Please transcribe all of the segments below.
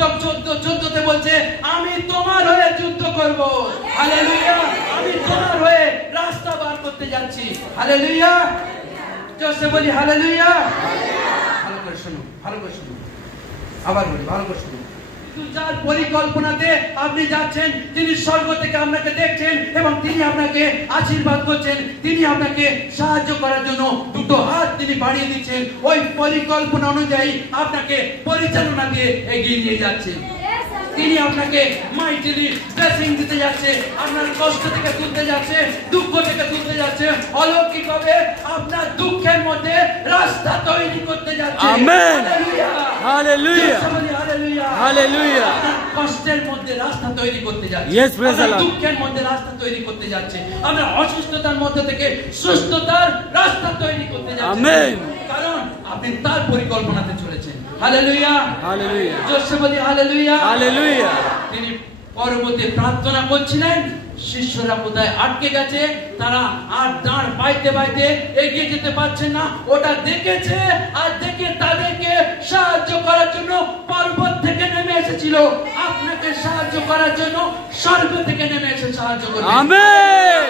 14 বলছে আমি তোমার হয়ে যুদ্ধ করব। হালেলুয়া। আমি তোমার হয়ে রাস্তা বার করতে যাচ্ছি। হালেলুয়া। জোরে বলি হালেলুয়া। ভালো করে শুনুন, ভালো করে শুনুন, আবার বলি ভালো করে শুনুন। যার পরিকল্পনাতে আপনি যাচ্ছেন, যিনি স্বর্গ থেকে আপনাকে দেখছেন এবং তিনি আপনাকে আশীর্বাদ করছেন, তিনি আপনাকে সাহায্য করার জন্য দুটো হাত তিনি বাড়িয়ে দিচ্ছেন, ওই পরিকল্পনা অনুযায়ী আপনাকে পরিচালনা দিয়ে এগিয়ে নিয়ে যাচ্ছেন। তিনি আপনাকে মাইটিলি ব্লেসিং দিতে যাচ্ছে, আপনার কষ্ট থেকে তুলতে যাচ্ছে, দুঃখ থেকে তুলতে যাচ্ছে, অলৌকিকভাবে আপনার দুঃখের মধ্যে রাস্তা তৈরি করতে যাচ্ছে। Amen. Hallelujah. Hallelujah. Hallelujah. Hallelujah. কষ্টের মধ্যে রাস্তা তৈরি করতে যাচ্ছে। Yes, praise the Lord. দুঃখের মধ্যে রাস্তা তৈরি করতে যাচ্ছে। আমরা অসুস্থতার মধ্যে থেকে সুস্থতার রাস্তা তৈরি করতে যাচ্ছি। আমেন। কারণ আপনি তার পরিকল্পনাতে চলেছেন। হালেলুয়া। হালেলুয়া। জোরে বলি হালেলুয়া। হালেলুয়া। তিনি পরবর্তী প্রার্থনা করছিলেন, শিষ্যরা কোথায় আটকে গেছে, তারা আর দাঁড় বাইতে বাইতে এগিয়ে যেতে পারছেন না, ওটা দেখেছে আর দেখে তাদেরকে সাহায্য করার জন্য পর্বত থেকে নেমে এসেছিল। আপনাকে সাহায্য করার জন্য স্বর্গ থেকে নেমে এসে সাহায্য করবে। আমেন।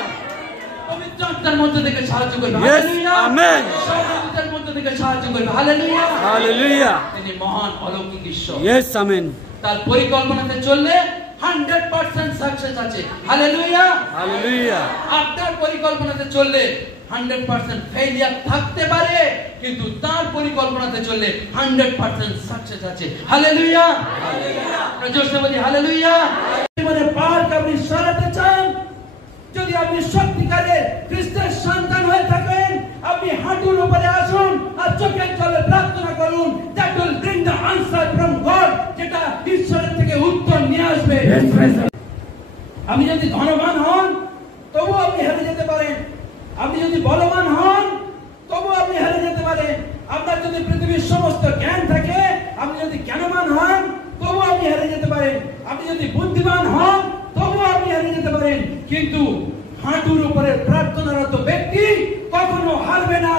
পবিত্র আত্মার মধ্যে থেকে সাহায্য করবে। Yes, hallelujah. আমেন। স্বর্গদূতের মধ্যে থেকে সাহায্য করবে। হালেলুয়া। হালেলুয়া। তিনি মহান অলৌকিক ঈশ্বর। Yes, amen. তার পরিকল্পনাতে চললে 100% সাকসেস আছে। হালেলুয়া। হালেলুয়া। আপনার পরিকল্পনাতে চললে 100% ফেলিয়ার থাকতে পারে, কিন্তু তার পরিকল্পনাতে চললে 100% সাকসেস আছে। হালেলুয়া। হালেলুয়া। জোরে বলি হালেলুয়া। জীবনে পার আপনি সরাতে চান, যদি আপনি সত্যিকারের খ্রিস্টের সন্তান হয়ে থাকেন, আপনি হাঁটুর উপরে আসুন আর চোখের জলে প্রার্থনা করুন। That will bring the answer from God, যেটা ঈশ্বরের থেকে উত্তর নিয়ে আসবে। আপনি যদি ধনবান হন তবু আপনি হেরে যেতে পারেন, আপনি যদি বলবান হন তবু আপনি হেরে যেতে পারেন, আপনার যদি পৃথিবীর সমস্ত জ্ঞান থাকে, আপনি যদি জ্ঞানবান হন তবু আপনি হেরে যেতে পারেন, আপনি যদি বুদ্ধিমান হন তবু আপনি হেরে যেতে পারেন, কিন্তু হাঁটুর উপরে প্রার্থনারত ব্যক্তি কখনো হারবে না।